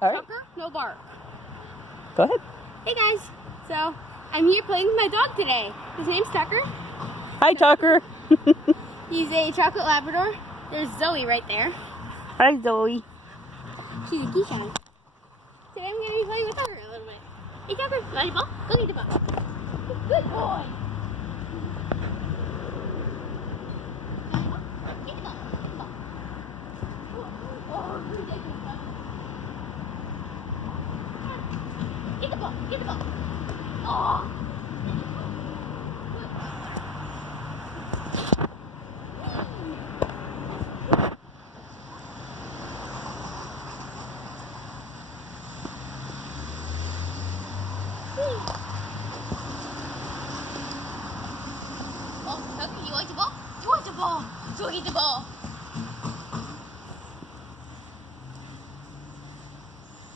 All right. Tucker, no bark. Go ahead. Hey guys, so I'm here playing with my dog today. His name's Tucker. Hi, Tucker. He's a chocolate Labrador. There's Zoe right there. Hi, Zoe. She's a Keyshawn. Today I'm going to be playing with Tucker a little bit. Hey Tucker, you want your ball? Go get the ball. Good boy. Get the ball. Get the ball. Oh, ridiculous. Get the ball. Get the ball. Oh. Oh, Tucker, you want the ball? You want the ball. So get the ball.